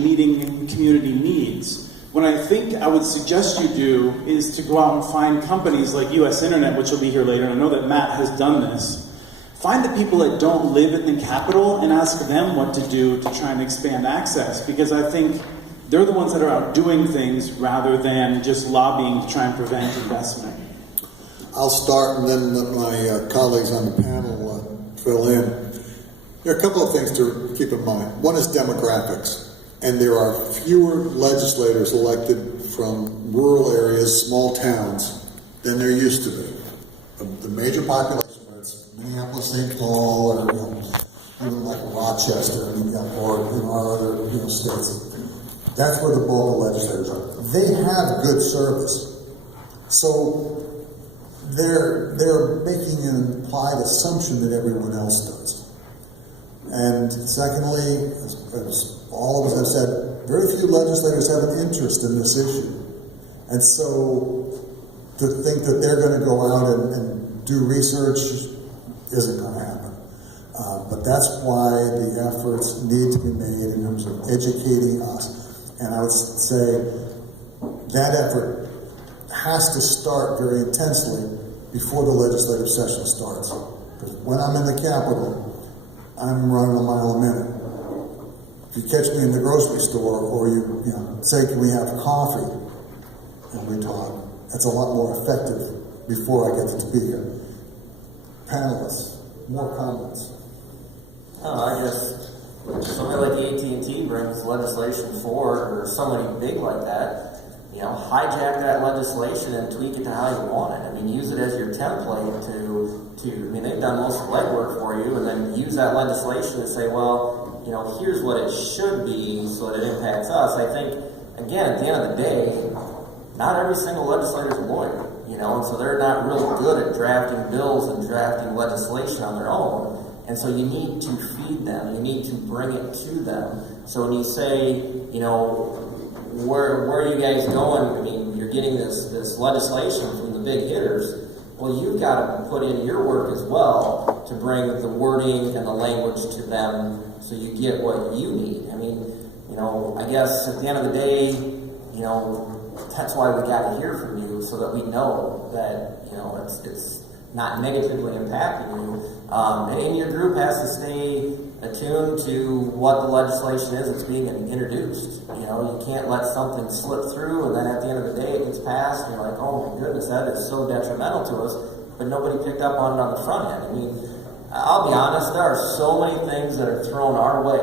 actually meeting community needs. What I think I would suggest you do is to go out and find companies like US Internet, which will be here later, and I know that Matt has done this. Find the people that don't live in the capital and ask them what to do to try and expand access, because I think they're the ones that are out doing things rather than just lobbying to try and prevent investment. I'll start and then let my colleagues on the panel fill in. There are a couple of things to keep in mind. One is demographics. And there are fewer legislators elected from rural areas, small towns, than there used to be. The major population, whether it's Minneapolis, St. Paul, or even like Rochester, or our other states, that's where the bulk of legislators are. They have good service, so they're making an implied assumption that everyone else does. And secondly, as all of us have said, very few legislators have an interest in this issue. And so to think that they're going to go out and do research isn't going to happen. But that's why the efforts need to be made in terms of educating us. And I would say that effort has to start very intensely before the legislative session starts. Because when I'm in the Capitol, I'm running a mile a minute. If you catch me in the grocery store, or you say, "Can we have coffee?" and we talk, that's a lot more effective before I get to be here. Panelists, more comments. I guess somebody like the AT&T brings legislation forward, or somebody big like that, hijack that legislation and tweak it to how you want it. I mean, use it as your template to they've done most of the legwork for you, and then use that legislation to say, well, here's what it should be so that it impacts us. I think, again, at the end of the day, not every single legislator is a lawyer, and so they're not real good at drafting bills and drafting legislation on their own. And so you need to feed them. You need to bring it to them. So when you say, where are you guys going? I mean, you're getting this legislation from the big hitters. Well, you've got to put in your work as well to bring the wording and the language to them so you get what you need. I mean, I guess at the end of the day, that's why we got to hear from you, so that we know that, it's not negatively impacting you. And your group has to stay attuned to what the legislation is that's being introduced. You can't let something slip through, and then at the end of the day it gets passed, and you're like, oh my goodness, that is so detrimental to us, but nobody picked up on it on the front end. I mean, I'll be honest, there are so many things that are thrown our way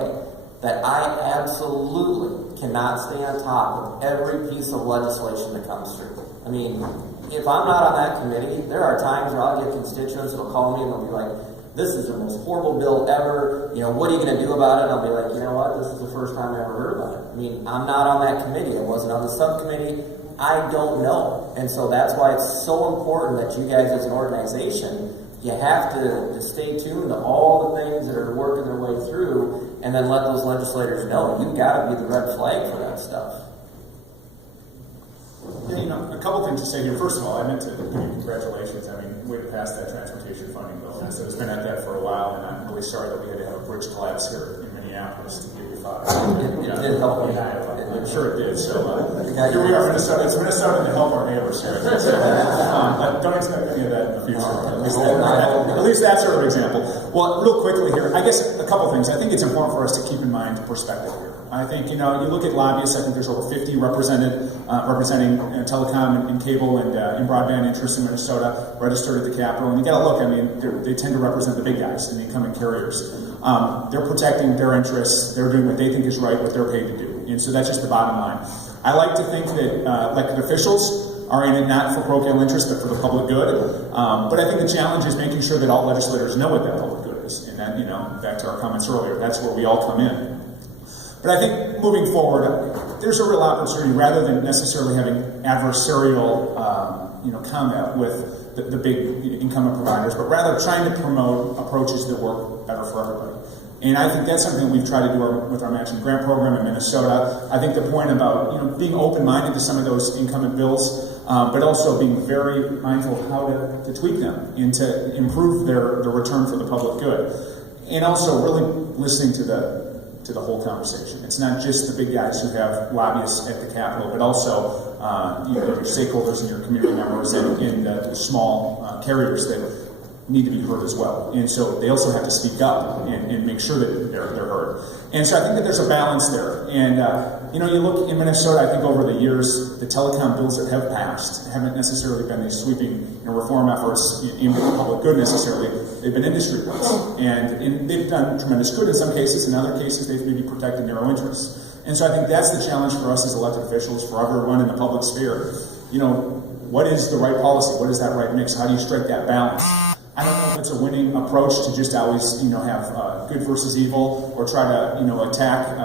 that I absolutely cannot stay on top of every piece of legislation that comes through. I mean, if I'm not on that committee, there are times where I'll get constituents who will call me and they'll be like, this is the most horrible bill ever, what are you going to do about it? And I'll be like, you know what, this is the first time I ever heard about it. I mean, I'm not on that committee. I wasn't on the subcommittee. I don't know. And so that's why it's so important that you guys as an organization, you have to stay tuned to all the things that are working their way through, and then let those legislators know you've got to be the red flag for that stuff. Yeah, a couple things to say here. First of all, I meant to give you congratulations. I mean, way to pass that transportation funding bill. So it's been at that for a while, and I'm really sorry that we had to have a bridge collapse here in Minneapolis to get you thought. It did help me. I'm sure it did. So here we are, Minnesota. It's Minnesota to help our neighbors here. But don't expect any of that in the future. At least that sort of example. Well, real quickly here, I guess a couple things. I think it's important for us to keep in mind perspective here. I think, you look at lobbyists, I think there's over 50 representing telecom and cable and broadband interests in Minnesota, registered at the Capitol. And you got to look, I mean, they tend to represent the big guys and the incumbent carriers. They're protecting their interests. They're doing what they think is right, what they're paid to do. And so that's just the bottom line. I like to think that elected officials are in it not for parochial interest, but for the public good. But I think the challenge is making sure that all legislators know what that public good is. And that, back to our comments earlier, that's where we all come in. But I think moving forward, there's a real opportunity, rather than necessarily having adversarial, combat with the big incumbent providers, but rather trying to promote approaches that work better for everybody. And I think that's something we've tried to do with our matching grant program in Minnesota. I think the point about being open-minded to some of those incumbent bills, but also being very mindful of how to tweak them and to improve their return for the public good, and also really listening to to the whole conversation. It's not just the big guys who have lobbyists at the Capitol, but also your stakeholders and your community members and the small carriers that need to be heard as well. And so they also have to speak up and make sure that they're heard. And so I think that there's a balance there. And you look in Minnesota, I think over the years, the telecom bills that have passed haven't necessarily been these sweeping reform efforts in public good necessarily. They've been industry ones. And they've done tremendous good in some cases. In other cases, they've maybe protected narrow interests. And so I think that's the challenge for us as elected officials, for everyone in the public sphere. What is the right policy? What is that right mix? How do you strike that balance? I don't know if it's a winning approach to just always, have good versus evil, or try to, attack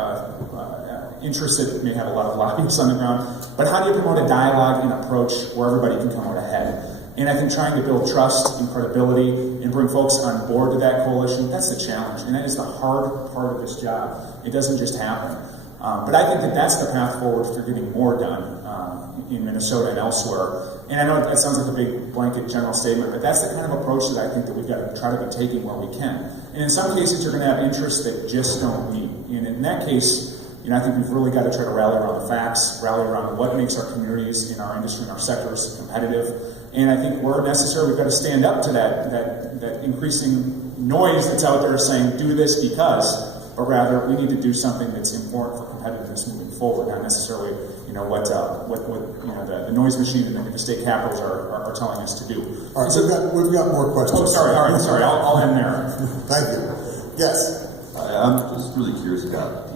interests that may have a lot of lobbyists on the ground. But how do you promote a dialogue and approach where everybody can come out ahead? And I think trying to build trust and credibility and bring folks on board to that coalition, that's the challenge. And that is the hard part of this job. It doesn't just happen. But I think that that's the path forward for getting more done in Minnesota and elsewhere. And I know that sounds like a big blanket general statement, but that's the kind of approach that I think that we've got to try to be taking where we can. And in some cases, you're going to have interests that just don't meet. And in that case, I think we've really got to try to rally around the facts, rally around what makes our communities in our industry and our sectors competitive. And I think where necessary, we've got to stand up to that increasing noise that's out there saying, do this because, but rather we need to do something that's important for competitiveness moving forward, not necessarily what the noise machine and the state capitals are telling us to do. All right, so we've got more questions. Oh, sorry. All right, sorry. I'll end there. Thank you. Yes. I'm just really curious about